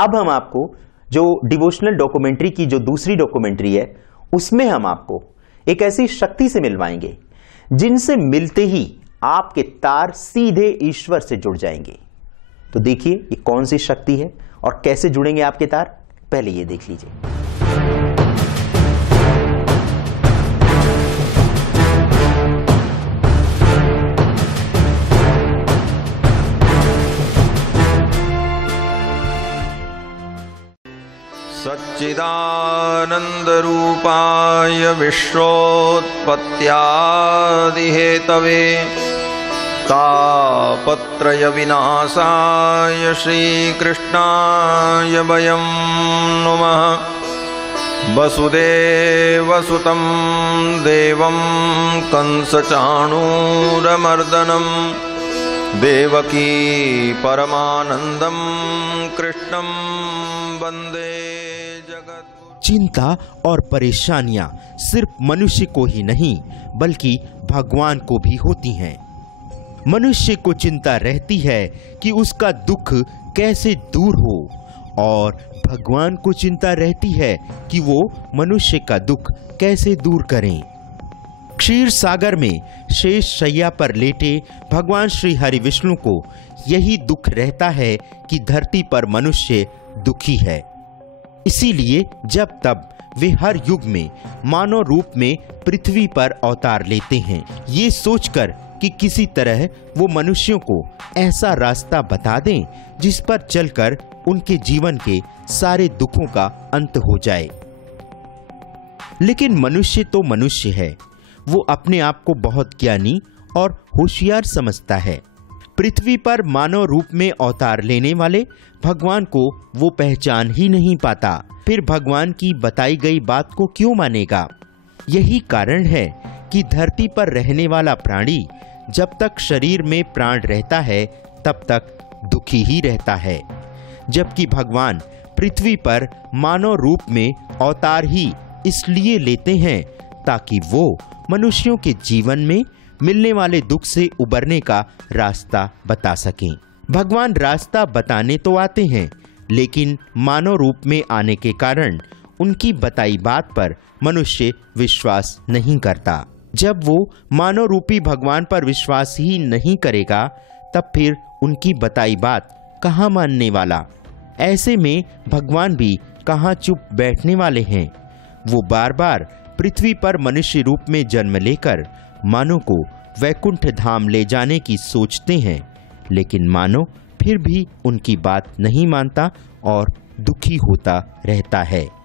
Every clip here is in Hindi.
अब हम आपको जो डिवोशनल डॉक्यूमेंट्री की जो दूसरी डॉक्यूमेंट्री है, उसमें हम आपको एक ऐसी शक्ति से मिलवाएंगे जिनसे मिलते ही आपके तार सीधे ईश्वर से जुड़ जाएंगे। तो देखिए ये कौन सी शक्ति है और कैसे जुड़ेंगे आपके तार, पहले ये देख लीजिए। सच्चिदानन्दरूपाय विश्वोत्पत्त्यादिहेतवे तापत्रय विनाशाय श्रीकृष्णाय वयं नुमः। वसुदेवसुतं देवं कंसचाणूरमर्दनं देवकी परमानंदं कृष्णं वंदे जगत। चिंता और परेशानियां सिर्फ मनुष्य को ही नहीं बल्कि भगवान को भी होती हैं। मनुष्य को चिंता रहती है कि उसका दुख कैसे दूर हो, और भगवान को चिंता रहती है कि वो मनुष्य का दुख कैसे दूर करें। क्षीर सागर में शेष शैया पर लेटे भगवान श्री हरि विष्णु को यही दुख रहता है कि धरती पर मनुष्य दुखी है। इसीलिए जब तब वे हर युग में मानव रूप में पृथ्वी पर अवतार लेते हैं, ये सोचकर कि किसी तरह वो मनुष्यों को ऐसा रास्ता बता दें जिस पर चलकर उनके जीवन के सारे दुखों का अंत हो जाए। लेकिन मनुष्य तो मनुष्य है, वो अपने आप को बहुत ज्ञानी और होशियार समझता है। पृथ्वी पर मानव रूप में अवतार लेने वाले भगवान को वो पहचान ही नहीं पाता, फिर भगवान की बताई गई बात को क्यों मानेगा। यही कारण है कि धरती पर रहने वाला प्राणी जब तक शरीर में प्राण रहता है तब तक दुखी ही रहता है, जबकि भगवान पृथ्वी पर मानव रूप में अवतार ही इसलिए लेते हैं ताकि वो मनुष्यों के जीवन में मिलने वाले दुख से उबरने का रास्ता बता सकें। भगवान रास्ता बताने तो आते हैं, लेकिन मानव रूप में आने के कारण उनकी बताई बात पर मनुष्य विश्वास नहीं करता। जब वो मानव रूपी भगवान पर विश्वास ही नहीं करेगा, तब फिर उनकी बताई बात कहाँ मानने वाला। ऐसे में भगवान भी कहाँ चुप बैठने वाले हैं। वो बार बार पृथ्वी पर मनुष्य रूप में जन्म लेकर मानव को वैकुंठ धाम ले जाने की सोचते हैं, लेकिन मानव फिर भी उनकी बात नहीं मानता और दुखी होता रहता है।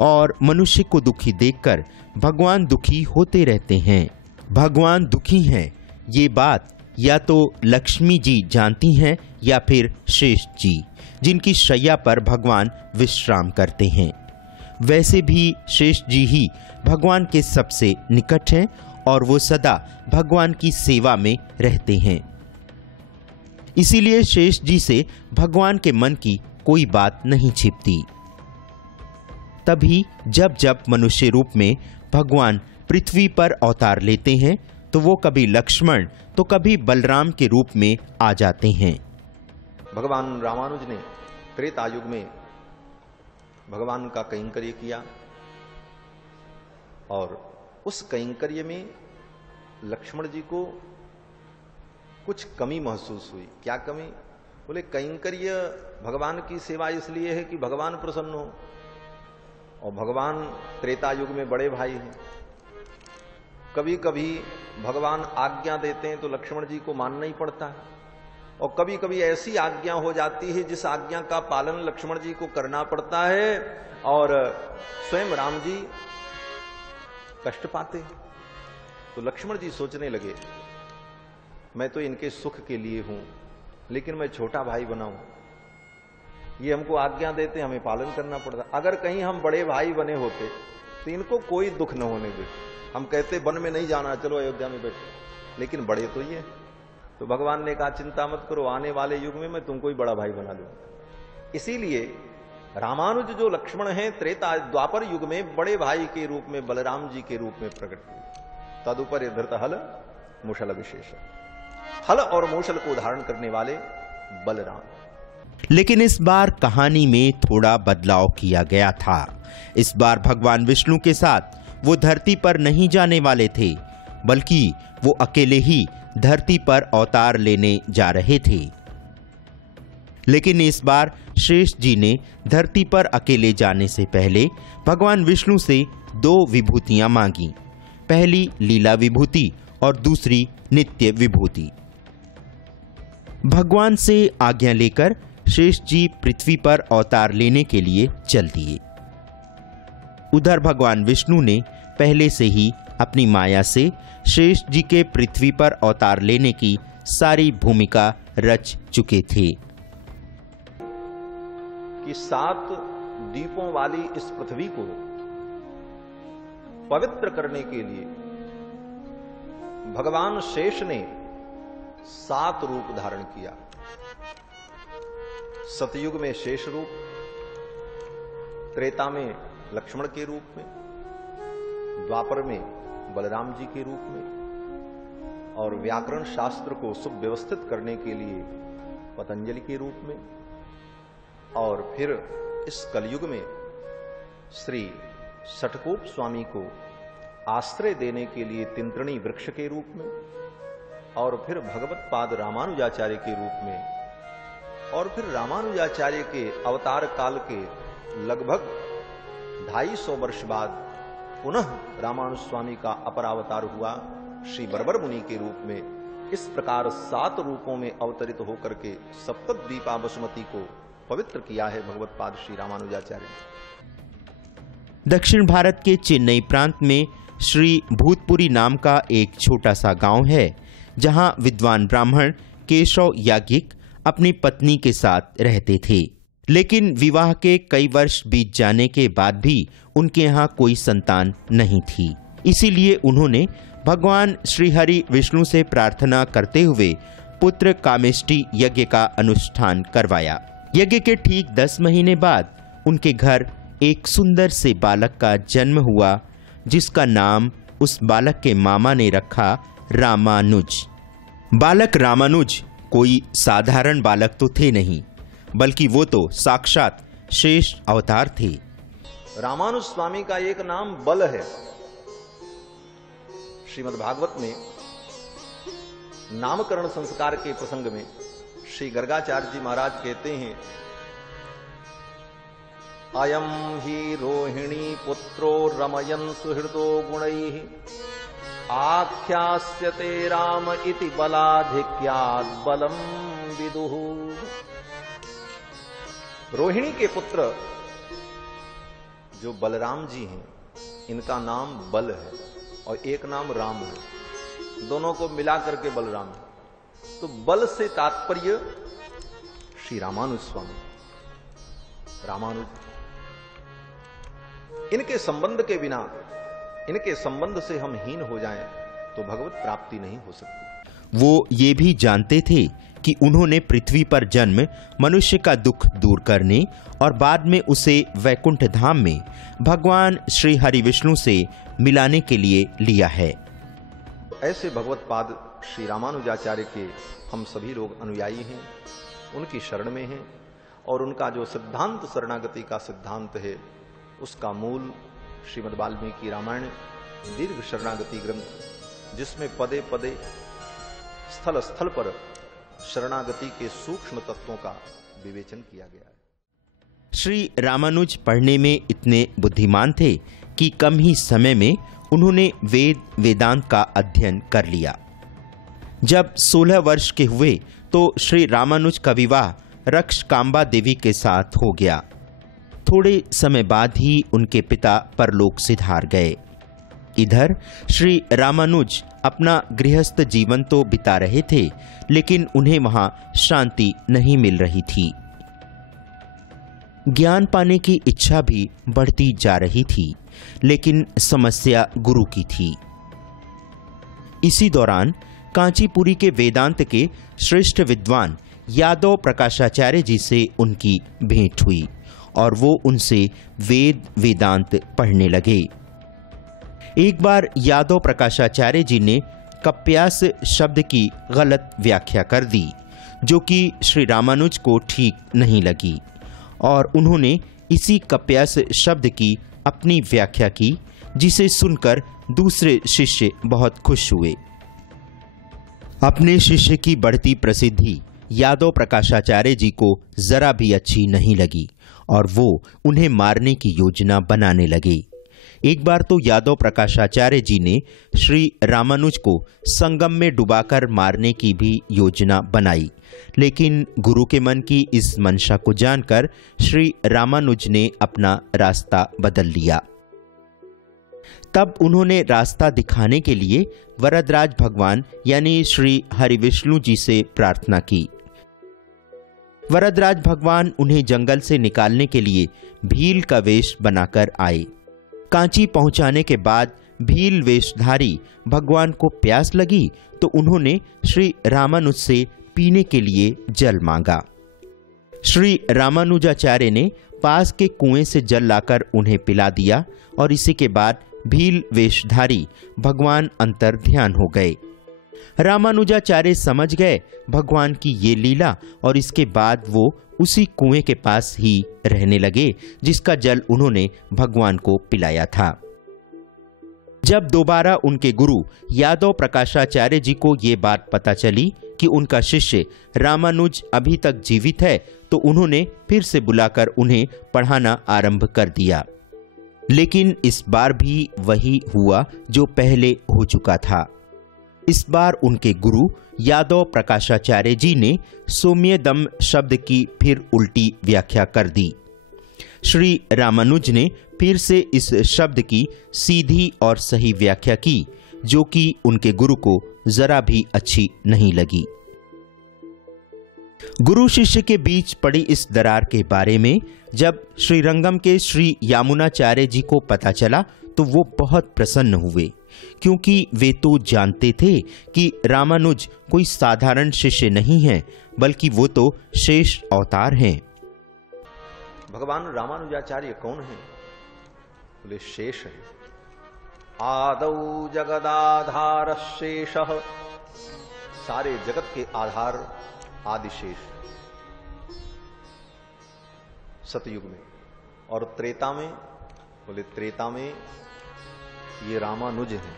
और मनुष्य को दुखी देखकर भगवान दुखी होते रहते हैं। भगवान दुखी हैं, ये बात या तो लक्ष्मी जी जानती हैं या फिर शेष जी, जिनकी शैया पर भगवान विश्राम करते हैं। वैसे भी शेष जी ही भगवान के सबसे निकट हैं और वो सदा भगवान की सेवा में रहते हैं। इसीलिए शेष जी से भगवान के मन की कोई बात नहीं छिपती। तभी जब जब मनुष्य रूप में भगवान पृथ्वी पर अवतार लेते हैं तो वो कभी लक्ष्मण तो कभी बलराम के रूप में आ जाते हैं। भगवान रामानुज ने त्रेता युग में भगवान का कैंकर्य किया और उस कैंकर्य में लक्ष्मण जी को कुछ कमी महसूस हुई। क्या कमी? बोले कैंकर्य भगवान की सेवा इसलिए है कि भगवान प्रसन्न हो, और भगवान त्रेता युग में बड़े भाई हैं। कभी कभी भगवान आज्ञा देते हैं तो लक्ष्मण जी को मानना ही पड़ता है, और कभी कभी ऐसी आज्ञा हो जाती है जिस आज्ञा का पालन लक्ष्मण जी को करना पड़ता है और स्वयं राम जी कष्ट पाते। तो लक्ष्मण जी सोचने लगे, मैं तो इनके सुख के लिए हूं, लेकिन मैं छोटा भाई बनाऊं, ये हमको आज्ञा देते, हमें पालन करना पड़ता। अगर कहीं हम बड़े भाई बने होते तो इनको कोई दुख न होने दे। हम कहते वन में नहीं जाना, चलो अयोध्या में बैठो, लेकिन बड़े तो ये। तो भगवान ने कहा चिंता मत करो, आने वाले युग में मैं तुमको ही बड़ा भाई बना दूंगा। इसीलिए रामानुज जो लक्ष्मण हैं त्रेता द्वापर युग में बड़े भाई के रूप में बलराम जी के रूप में प्रकट हुए। तदुपर धृत हल मुशल विशेष। हल और मूसल को धारण करने वाले बलराम। लेकिन इस बार कहानी में थोड़ा बदलाव किया गया था। इस बार भगवान विष्णु के साथ वो धरती पर नहीं जाने वाले थे, बल्कि वो अकेले ही धरती पर अवतार लेने जा रहे थे। लेकिन इस बार शेष जी ने धरती पर अकेले जाने से पहले भगवान विष्णु से 2 विभूतियां मांगी। पहली लीला विभूति और दूसरी नित्य विभूति। भगवान से आज्ञा लेकर शेष जी पृथ्वी पर अवतार लेने के लिए चल दिए। उधर भगवान विष्णु ने पहले से ही अपनी माया से शेष जी के पृथ्वी पर अवतार लेने की सारी भूमिका रच चुके थे कि 7 दीपों वाली इस पृथ्वी को पवित्र करने के लिए भगवान शेष ने 7 रूप धारण किया। सतयुग में शेष रूप, त्रेता में लक्ष्मण के रूप में, द्वापर में बलराम जी के रूप में, और व्याकरण शास्त्र को सुव्यवस्थित करने के लिए पतंजलि के रूप में, और फिर इस कलयुग में श्री षटकोप स्वामी को आश्रय देने के लिए तिंत्रणी वृक्ष के रूप में, और फिर भगवत पाद रामानुजाचार्य के रूप में, और फिर रामानुजाचार्य के अवतार काल के लगभग 250 वर्ष बाद पुनः रामानुज स्वामी का अपरावतार हुआ श्री बर्बर मुनि के रूप में। इस प्रकार 7 रूपों में अवतरित होकर के सप्तद्वीपा बसुमती को पवित्र किया है भगवत पाद श्री रामानुजाचार्य ने। दक्षिण भारत के चेन्नई प्रांत में श्री भूतपुरी नाम का एक छोटा सा गांव है, जहां विद्वान ब्राह्मण केशव याज्ञिक अपनी पत्नी के साथ रहते थे। लेकिन विवाह के कई वर्ष बीत जाने के बाद भी उनके यहाँ कोई संतान नहीं थी। इसीलिए उन्होंने भगवान श्री हरि विष्णु से प्रार्थना करते हुए पुत्र कामेष्टि यज्ञ का अनुष्ठान करवाया। यज्ञ के ठीक 10 महीने बाद उनके घर एक सुंदर से बालक का जन्म हुआ, जिसका नाम उस बालक के मामा ने रखा रामानुज। बालक रामानुज कोई साधारण बालक तो थे नहीं, बल्कि वो तो साक्षात शेष अवतार थे। रामानुज स्वामी का एक नाम बल है। श्रीमद् भागवत में नामकरण संस्कार के प्रसंग में श्री गर्गाचार्य जी महाराज कहते हैं, अयम ही रोहिणी पुत्रो रमयन् सुहृदो गुणैः आख्यास्यते राम इति बलाधिक्यात् बलम विदुः। रोहिणी के पुत्र जो बलराम जी हैं, इनका नाम बल है और एक नाम राम है, दोनों को मिलाकर के बलराम है। तो बल से तात्पर्य श्री रामानुज स्वामी, रामानुज। इनके संबंध के बिना, इनके संबंध से हम हीन हो जाएं तो भगवत प्राप्ति नहीं हो सकती। वो ये भी जानते थे कि उन्होंने पृथ्वी पर जन्म मनुष्य का दुख दूर करने और बाद में उसे वैकुंठ धाम में भगवान श्री हरि विष्णु से मिलाने के लिए लिया है। ऐसे भगवत पाद श्री रामानुजाचार्य के हम सभी लोग अनुयायी हैं, उनकी शरण में हैं, और उनका जो सिद्धांत शरणागति का सिद्धांत है, उसका मूल श्रीमद् वाल्मीकि रामायण दीर्घ शरणागति ग्रंथ, जिसमें पदे पदे स्थल स्थल पर शरणागति के सूक्ष्म तत्वों का विवेचन किया गया है। श्री रामानुज पढ़ने में इतने बुद्धिमान थे कि कम ही समय में उन्होंने वेद वेदांत का अध्ययन कर लिया। जब 16 वर्ष के हुए तो श्री रामानुज का विवाह रक्षकांबा देवी के साथ हो गया। थोड़े समय बाद ही उनके पिता परलोक सिधार गए। इधर श्री रामानुज अपना गृहस्थ जीवन तो बिता रहे थे, लेकिन उन्हें वहां शांति नहीं मिल रही थी। ज्ञान पाने की इच्छा भी बढ़ती जा रही थी, लेकिन समस्या गुरु की थी। इसी दौरान कांचीपुरी के वेदांत के श्रेष्ठ विद्वान यादव प्रकाशाचार्य जी से उनकी भेंट हुई और वो उनसे वेद वेदांत पढ़ने लगे। एक बार यादव प्रकाशाचार्य जी ने कप्यास शब्द की गलत व्याख्या कर दी, जो कि श्री रामानुज को ठीक नहीं लगी और उन्होंने इसी कप्यास शब्द की अपनी व्याख्या की, जिसे सुनकर दूसरे शिष्य बहुत खुश हुए। अपने शिष्य की बढ़ती प्रसिद्धि यादव प्रकाशाचार्य जी को जरा भी अच्छी नहीं लगी और वो उन्हें मारने की योजना बनाने लगे। एक बार तो यादव प्रकाशाचार्य जी ने श्री रामानुज को संगम में डुबाकर मारने की भी योजना बनाई, लेकिन गुरु के मन की इस मंशा को जानकर श्री रामानुज ने अपना रास्ता बदल लिया। तब उन्होंने रास्ता दिखाने के लिए वरदराज भगवान यानी श्री हरिविष्णु जी से प्रार्थना की। वरदराज भगवान उन्हें जंगल से निकालने के लिए भील का वेश बनाकर आए। कांची पहुंचाने के बाद भील वेशधारी भगवान को प्यास लगी तो उन्होंने श्री रामानुज से पीने के लिए जल मांगा। श्री रामानुजाचार्य ने पास के कुएं से जल लाकर उन्हें पिला दिया और इसी के बाद भील वेशधारी भगवान अंतर ध्यान हो गए। रामानुजाचार्य समझ गए भगवान की ये लीला और इसके बाद वो उसी कुएं के पास ही रहने लगे जिसका जल उन्होंने भगवान को पिलाया था। जब दोबारा उनके गुरु यादव प्रकाशाचार्य जी को ये बात पता चली कि उनका शिष्य रामानुज अभी तक जीवित है तो उन्होंने फिर से बुलाकर उन्हें पढ़ाना आरंभ कर दिया। लेकिन इस बार भी वही हुआ जो पहले हो चुका था। इस बार उनके गुरु यादव प्रकाशाचार्य जी ने सौम्यदम शब्द की फिर उल्टी व्याख्या कर दी। श्री रामानुज ने फिर से इस शब्द की सीधी और सही व्याख्या की, जो कि उनके गुरु को जरा भी अच्छी नहीं लगी। गुरु शिष्य के बीच पड़ी इस दरार के बारे में जब श्रीरंगम के श्री यामुनाचार्य जी को पता चला तो वो बहुत प्रसन्न हुए, क्योंकि वे तो जानते थे कि रामानुज कोई साधारण शिष्य नहीं है, बल्कि वो तो शेष अवतार हैं। भगवान रामानुजाचार्य कौन है? बोले शेष है। आदौ जगदाधार शेषः, सारे जगत के आधार आदिशेष। सतयुग में और त्रेता में, बोले त्रेता में ये रामानुज हैं,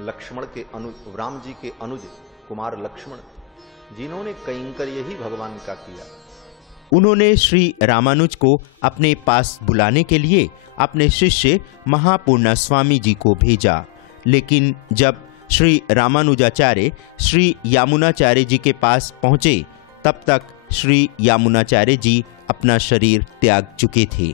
लक्ष्मण के अनुज, राम जी के अनुज कुमार लक्ष्मण, जिन्होंने कैंकर्य ही भगवान का किया। उन्होंने श्री रामानुज को अपने पास बुलाने के लिए अपने शिष्य महापूर्णा स्वामी जी को भेजा, लेकिन जब श्री रामानुजाचार्य श्री यामुनाचार्य जी के पास पहुंचे तब तक श्री यामुनाचार्य जी अपना शरीर त्याग चुके थे।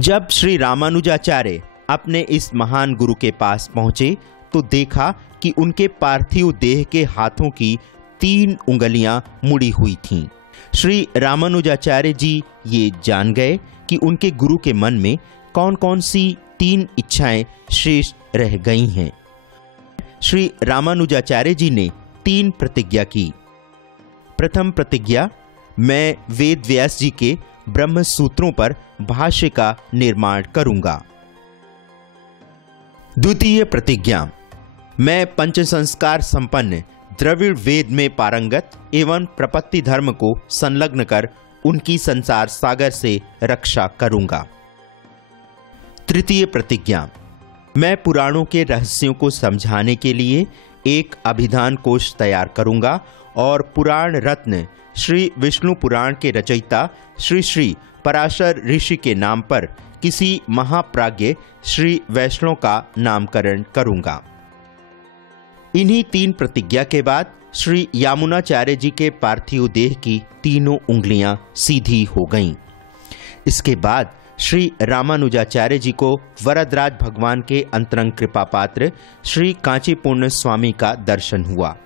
जब श्री रामानुजाचार्य अपने इस महान गुरु के पास पहुंचे तो देखा कि उनके पार्थिव देह के हाथों की 3 उंगलियां मुड़ी हुई थीं। श्री रामानुजाचार्य जी ये जान गए कि उनके गुरु के मन में कौन कौन सी 3 इच्छाएं शेष रह गई हैं। श्री रामानुजाचार्य जी ने 3 प्रतिज्ञा की। प्रथम प्रतिज्ञा, मैं वेद व्यास जी के ब्रह्म सूत्रों पर भाष्य का निर्माण करूंगा। द्वितीय प्रतिज्ञा, मैं पंच संस्कार संपन्न द्रविड़ वेद में पारंगत एवं प्रपत्ति धर्म को संलग्न कर उनकी संसार सागर से रक्षा करूंगा। तृतीय प्रतिज्ञा, मैं पुराणों के रहस्यों को समझाने के लिए एक अभिधान कोश तैयार करूंगा और पुराण रत्न श्री विष्णु पुराण के रचयिता श्री श्री पराशर ऋषि के नाम पर किसी महाप्राज्ञ श्री वैष्णव का नामकरण करूंगा। इन्हीं 3 प्रतिज्ञा के बाद श्री यामुनाचार्य जी के पार्थिव देह की 3 उंगलियां सीधी हो गईं। इसके बाद श्री रामानुजाचार्य जी को वरदराज भगवान के अंतरंग कृपा पात्र श्री कांचीपूर्ण स्वामी का दर्शन हुआ।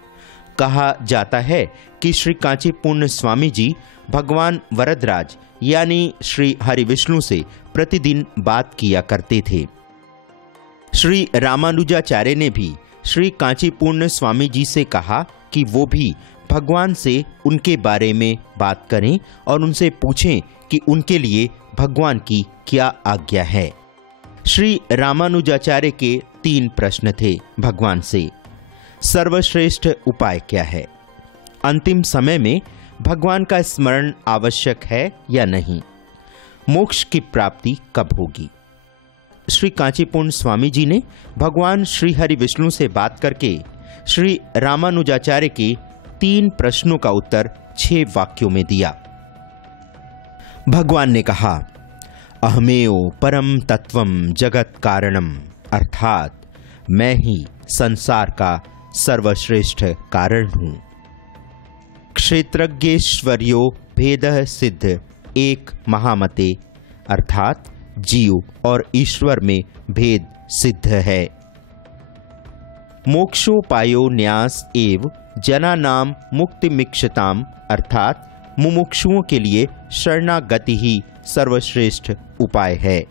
कहा जाता है कि श्री कांचीपूर्ण स्वामी जी भगवान वरदराज यानी श्री हरिविष्णु से प्रतिदिन बात किया करते थे। श्री रामानुजाचार्य ने भी श्री कांचीपूर्ण स्वामी जी से कहा कि वो भी भगवान से उनके बारे में बात करें और उनसे पूछें कि उनके लिए भगवान की क्या आज्ञा है। श्री रामानुजाचार्य के 3 प्रश्न थे भगवान से। सर्वश्रेष्ठ उपाय क्या है? अंतिम समय में भगवान का स्मरण आवश्यक है या नहीं? मोक्ष की प्राप्ति कब होगी? श्री कांचीपूर्ण स्वामी जी ने भगवान श्री हरि विष्णु से बात करके श्री रामानुजाचार्य के 3 प्रश्नों का उत्तर 6 वाक्यों में दिया। भगवान ने कहा, अहमेव परम तत्वम जगत कारणम, अर्थात मैं ही संसार का सर्वश्रेष्ठ कारण हूं। क्षेत्रज्ञेश्वर्यो भेदः सिद्ध एक महामते, अर्थात जीव और ईश्वर में भेद सिद्ध है। मोक्षोपायो न्यास एव जनानाम मुक्तिमीक्षताम, अर्थात मुमुक्षुओं के लिए शरणागति ही सर्वश्रेष्ठ उपाय है।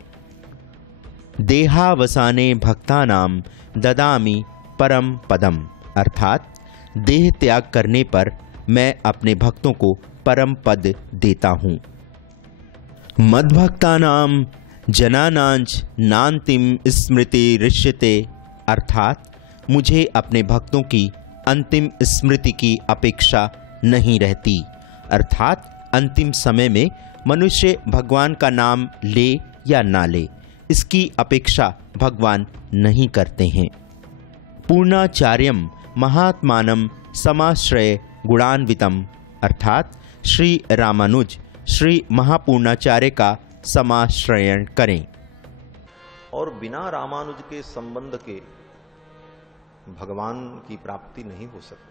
देहावसाने भक्तानाम ददामि परम पदम, अर्थात देह त्याग करने पर मैं अपने भक्तों को परम पद देता हूँ। मद्भक्तानाम जनानांच नान्तिम स्मृति ऋष्यते, अर्थात मुझे अपने भक्तों की अंतिम स्मृति की अपेक्षा नहीं रहती, अर्थात अंतिम समय में मनुष्य भगवान का नाम ले या ना ले, इसकी अपेक्षा भगवान नहीं करते हैं। पूर्णाचार्यम महात्मानम समाश्रय गुणान्वितम, अर्थात श्री रामानुज श्री महापूर्णाचार्य का समाश्रयण करें। और बिना रामानुज के संबंध के भगवान की प्राप्ति नहीं हो सकती।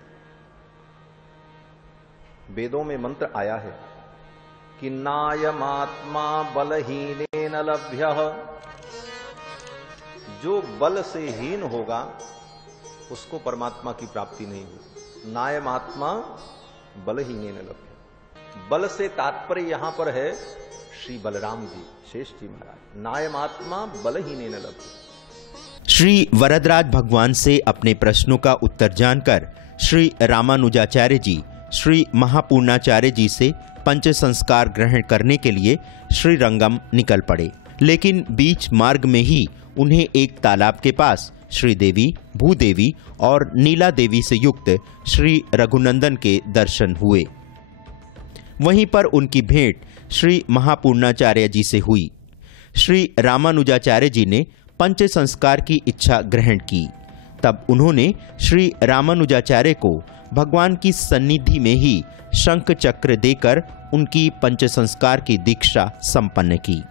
वेदों में मंत्र आया है कि नायमात्मा बलहीनेन लभ्यः, जो बल से हीन होगा उसको परमात्मा की प्राप्ति नहीं होगी। नायमात्मा बलहीनेन लभ्यः, बल से तात्पर्य यहां पर है श्री बलराम जी, शेष जी महाराज। नायमात्मा बलहीनेन लभ्यः। श्री वरदराज भगवान से अपने प्रश्नों का उत्तर जानकर श्री रामानुजाचार्य जी श्री महापूर्णाचार्य जी से पंच संस्कार ग्रहण करने के लिए श्रीरंगम निकल पड़े। लेकिन बीच मार्ग में ही उन्हें एक तालाब के पास श्रीदेवी, भूदेवी और नीला देवी से युक्त श्री रघुनंदन के दर्शन हुए। वहीं पर उनकी भेंट श्री महापूर्णाचार्य जी से हुई। श्री रामानुजाचार्य जी ने पंच संस्कार की इच्छा ग्रहण की। तब उन्होंने श्री रामानुजाचार्य को भगवान की सन्निधि में ही शंख चक्र देकर उनकी पंच संस्कार की दीक्षा संपन्न की।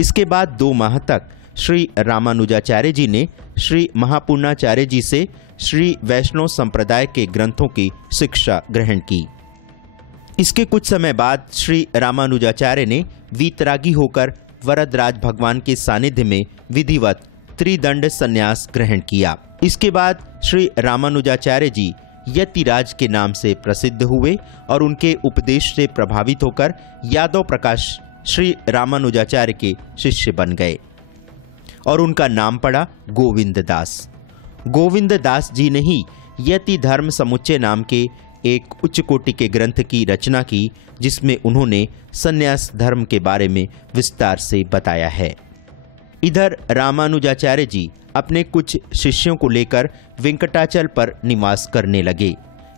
इसके बाद 2 माह तक श्री रामानुजाचार्य जी ने श्री महापूर्णाचार्य जी से श्री वैष्णव संप्रदाय के ग्रंथों की शिक्षा ग्रहण की। इसके कुछ समय बाद श्री रामानुजाचार्य ने वीतरागी होकर वरदराज भगवान के सानिध्य में विधिवत त्रिदंड संन्यास ग्रहण किया। इसके बाद श्री रामानुजाचार्य जी यतिराज के नाम से प्रसिद्ध हुए और उनके उपदेश से प्रभावित होकर यादव प्रकाश श्री रामानुजाचार्य के शिष्य बन गए और उनका नाम पड़ा गोविंद दास। गोविंद दास जी ने ही यति धर्म समुच्चय नाम के एक उच्च कोटि के ग्रंथ की रचना की, जिसमें उन्होंने संन्यास धर्म के बारे में विस्तार से बताया है। इधर रामानुजाचार्य जी अपने कुछ शिष्यों को लेकर वेंकटाचल पर निवास करने लगे।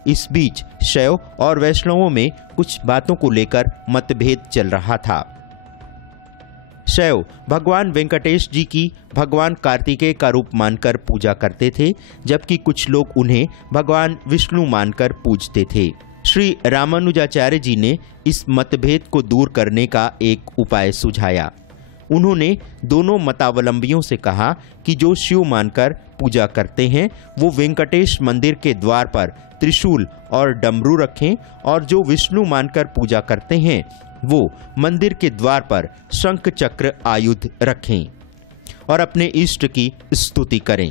इस बीच शैव और वैष्णवों में कुछ बातों को लेकर मतभेद चल रहा था। शैव भगवान वेंकटेश जी की भगवान कार्तिकेय का रूप मानकर पूजा करते थे, जबकि कुछ लोग उन्हें भगवान विष्णु मानकर पूजते थे। श्री रामानुजाचार्य जी ने इस मतभेद को दूर करने का एक उपाय सुझाया। उन्होंने दोनों मतावलंबियों से कहा कि जो शिव मानकर पूजा करते हैं वो वेंकटेश मंदिर के द्वार पर त्रिशूल और डमरू रखें, और जो विष्णु मानकर पूजा करते हैं वो मंदिर के द्वार पर शंख चक्र आयुध रखें और अपने इष्ट की स्तुति करें।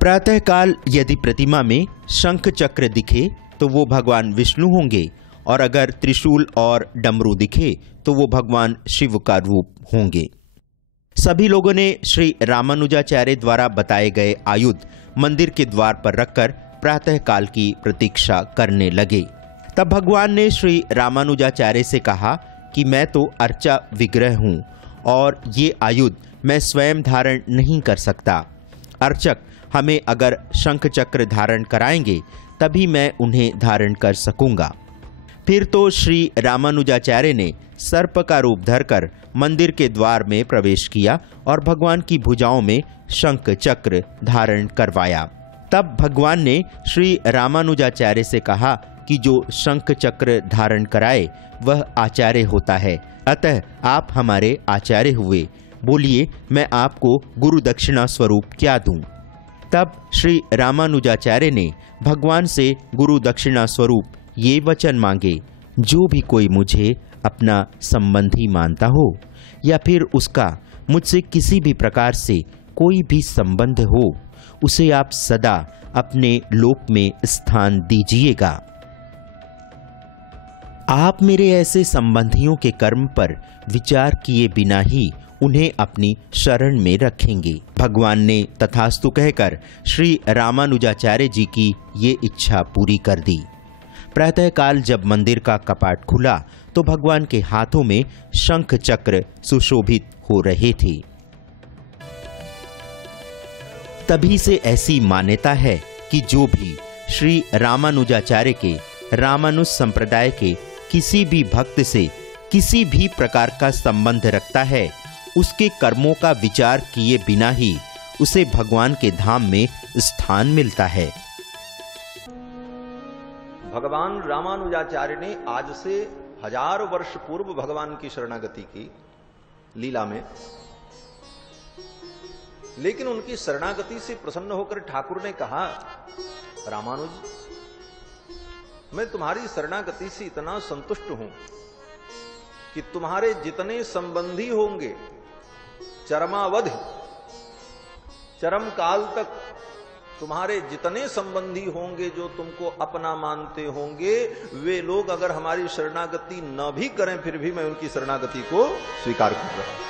प्रातःकाल यदि प्रतिमा में शंख चक्र दिखे तो वो भगवान विष्णु होंगे, और अगर त्रिशूल और डमरू दिखे तो वो भगवान शिव का रूप होंगे। सभी लोगों ने श्री रामानुजाचार्य द्वारा बताए गए आयुध मंदिर के द्वार पर रखकर प्रातःकाल की प्रतीक्षा करने लगे। तब भगवान ने श्री रामानुजाचार्य से कहा कि मैं तो अर्चा विग्रह हूँ और ये आयुध मैं स्वयं धारण नहीं कर सकता। अर्चक हमें अगर शंख चक्र धारण कराएंगे तभी मैं उन्हें धारण कर सकूंगा। फिर तो श्री रामानुजाचार्य ने सर्प का रूप धरकर मंदिर के द्वार में प्रवेश किया और भगवान की भुजाओं में शंख चक्र धारण करवाया। तब भगवान ने श्री रामानुजाचार्य से कहा कि जो शंख चक्र धारण कराए वह आचार्य होता है, अतः आप हमारे आचार्य हुए। बोलिए मैं आपको गुरु दक्षिणा स्वरूप क्या दूं? तब श्री रामानुजाचार्य ने भगवान से गुरु दक्षिणा स्वरूप ये वचन मांगे, जो भी कोई मुझे अपना संबंधी मानता हो या फिर उसका मुझसे किसी भी प्रकार से कोई भी संबंध हो, उसे आप सदा अपने लोक में स्थान दीजिएगा। आप मेरे ऐसे संबंधियों के कर्म पर विचार किए बिना ही उन्हें अपनी शरण में रखेंगे। भगवान ने तथास्तु कहकर श्री रामानुजाचार्य जी की ये इच्छा पूरी कर दी। प्रातःकाल जब मंदिर का कपाट खुला तो भगवान के हाथों में शंख चक्र सुशोभित हो रहे थे। तभी से ऐसी मान्यता है कि जो भी श्री रामानुजाचार्य के रामानुज संप्रदाय के किसी भी भक्त से किसी भी प्रकार का संबंध रखता है, उसके कर्मों का विचार किए बिना ही उसे भगवान के धाम में स्थान मिलता है। भगवान रामानुजाचार्य ने आज से 1000 वर्ष पूर्व भगवान की शरणागति की लीला में, लेकिन उनकी शरणागति से प्रसन्न होकर ठाकुर ने कहा, रामानुज, मैं तुम्हारी शरणागति से इतना संतुष्ट हूं कि तुम्हारे जितने संबंधी होंगे चरमावधि, चरम काल तक तुम्हारे जितने संबंधी होंगे जो तुमको अपना मानते होंगे, वे लोग अगर हमारी शरणागति न भी करें फिर भी मैं उनकी शरणागति को स्वीकार कर रहा हूं।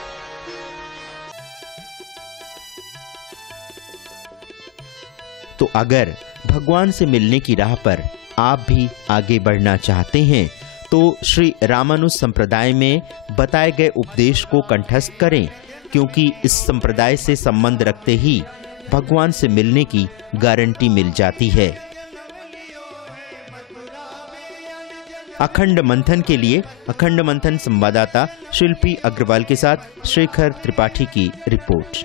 तो अगर भगवान से मिलने की राह पर आप भी आगे बढ़ना चाहते हैं तो श्री रामानुज संप्रदाय में बताए गए उपदेश को कंठस्थ करें, क्योंकि इस संप्रदाय से संबंध रखते ही भगवान से मिलने की गारंटी मिल जाती है। अखंड मंथन के लिए अखंड मंथन संवाददाता शिल्पी अग्रवाल के साथ शेखर त्रिपाठी की रिपोर्ट।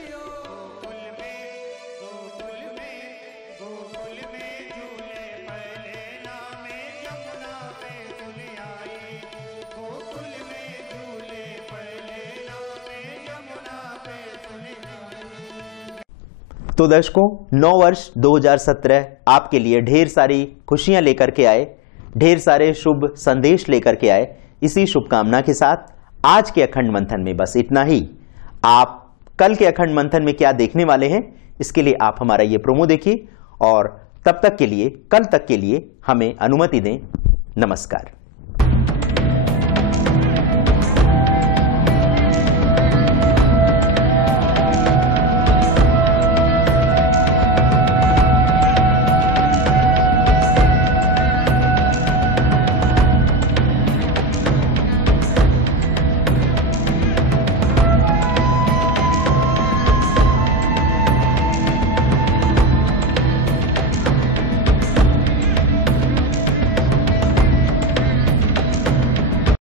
तो दर्शकों, 9 वर्ष 2017 आपके लिए ढेर सारी खुशियां लेकर के आए, ढेर सारे शुभ संदेश लेकर के आए। इसी शुभकामना के साथ आज के अखंड मंथन में बस इतना ही। आप कल के अखंड मंथन में क्या देखने वाले हैं, इसके लिए आप हमारा ये प्रोमो देखिए और तब तक के लिए, कल तक के लिए हमें अनुमति दें। नमस्कार।